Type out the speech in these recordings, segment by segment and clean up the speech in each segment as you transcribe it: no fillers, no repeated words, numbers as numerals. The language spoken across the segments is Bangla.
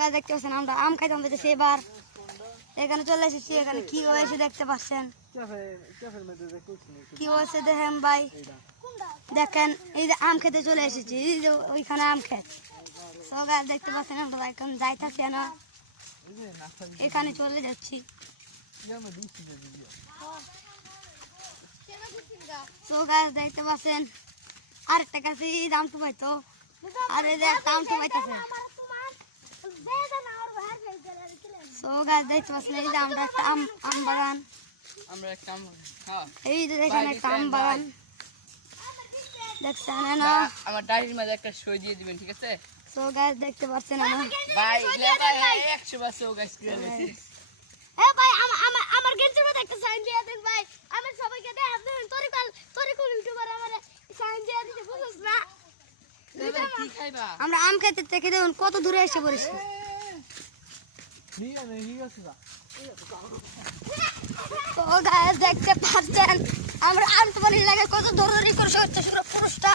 গাছ দেখতে পাচ্ছেন আমরা আম খাইতাম যেতেছি এবার এখানে চলে এসেছি। এখানে কি হয়েছে দেখতে পাচ্ছেন, কি হয়েছে দেখেন ভাই, দেখেন এই যে আম খেতে চলে এসেছি, এই যে ওইখানে আম খেত। সো গাছ দেখতে পাচ্ছেন আমরা এখন যাইতাছি না, এখানে চলে যাচ্ছি। সো গাছ দেখতে পাচ্ছেন আরেকটা গাছে আম তো পাইতো, আর এই যে একটা আম তো পাইতেছে। সো গাছ দেখতে পাচ্ছেন এই যে আমরা একটা আম বাগান, এই যে এখানে একটা আম বাগান দেখছেন না। আমার ডায়েরির মধ্যে একটা সই দিয়ে দিবেন, ঠিক আছে? সো গাছ দেখতে পাচ্ছেন না ভাই 100 বার সো গাছ করে নিয়েছি। এ ভাই আমার গেঞ্জির মধ্যে একটা সাইন দিয়ে দেন ভাই, আমি সবাইকে দেখাব দেন। তরিকুল ইউটিউবার আমারে সাইন দিয়ে দিতে বুঝছ না। কি খাইবা? আমরা আম খেতে থেকে দেখুন কত দূরে এসে পড়েছি। তো গাছ দেখতে পাচ্ছেন আমরা আম তো বলি লাগে কত দৌড়াদৌড়ি করে হচ্ছে পুরুষটা।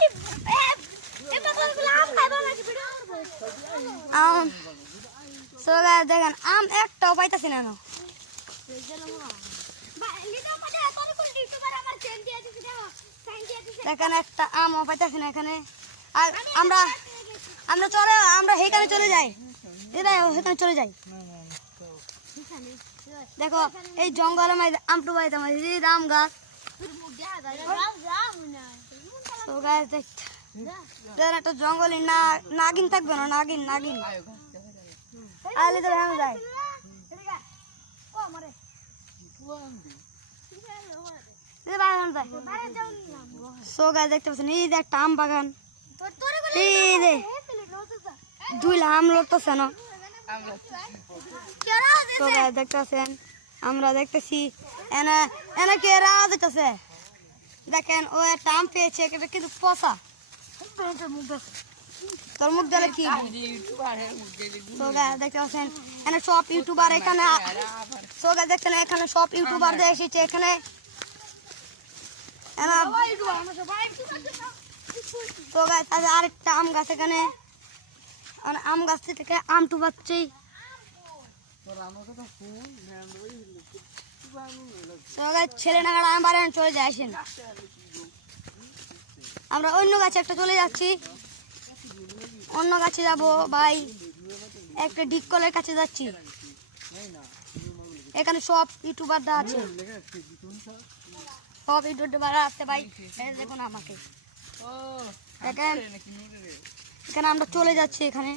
সো গাছ দেখেন আম একটাও পাইতাছি না। দেখেন একটা আমও পাইতাছি না এখানে। আর আমরা চলে আমরা সেখানে চলে যাই, সেখানে চলে যাই। দেখো এই জঙ্গলে আমটু পাইতাম আম গাছ। তো গাছ দেখেন একটা জঙ্গলে নাগিন থাকবে না, নাগিন আলে তো ভাঙ যায়। সো গাছ দেখতে পাচ্ছেন এই যে একটা আম বাগান, এই যে দুইলা আম লড়তেছে না। সো গাছ দেখতেছেন আমরা দেখতেছি এনে এনে কে রাজ দিতেছে। দেখেন ও একটা আম পেয়েছে কিন্তু পচা, তোর মুখ দিলে কি? সো গাছ দেখতে পাচ্ছেন এখানে সব ইউটিউবার, এখানে সো গাছ দেখছেন এখানে সব ইউটিউবার দিয়ে এসেছে এখানে। তো গাছ আরেকটা আম গাছ এখানে, আম গাছ থেকে আম টুবাচ্ছি। ছেলে না আম বাড়ান চলে যায় আসেন, আমরা অন্য গাছে একটা চলে যাচ্ছি, অন্য গাছে যাব ভাই, একটা ডিক কলের কাছে যাচ্ছি। এখানে সব ইউটিউবাররা আছে, সব ইউটিউবার আছে ভাই। দেখুন আমাকে দেখেন এখানে আমরা চলে যাচ্ছি এখানে।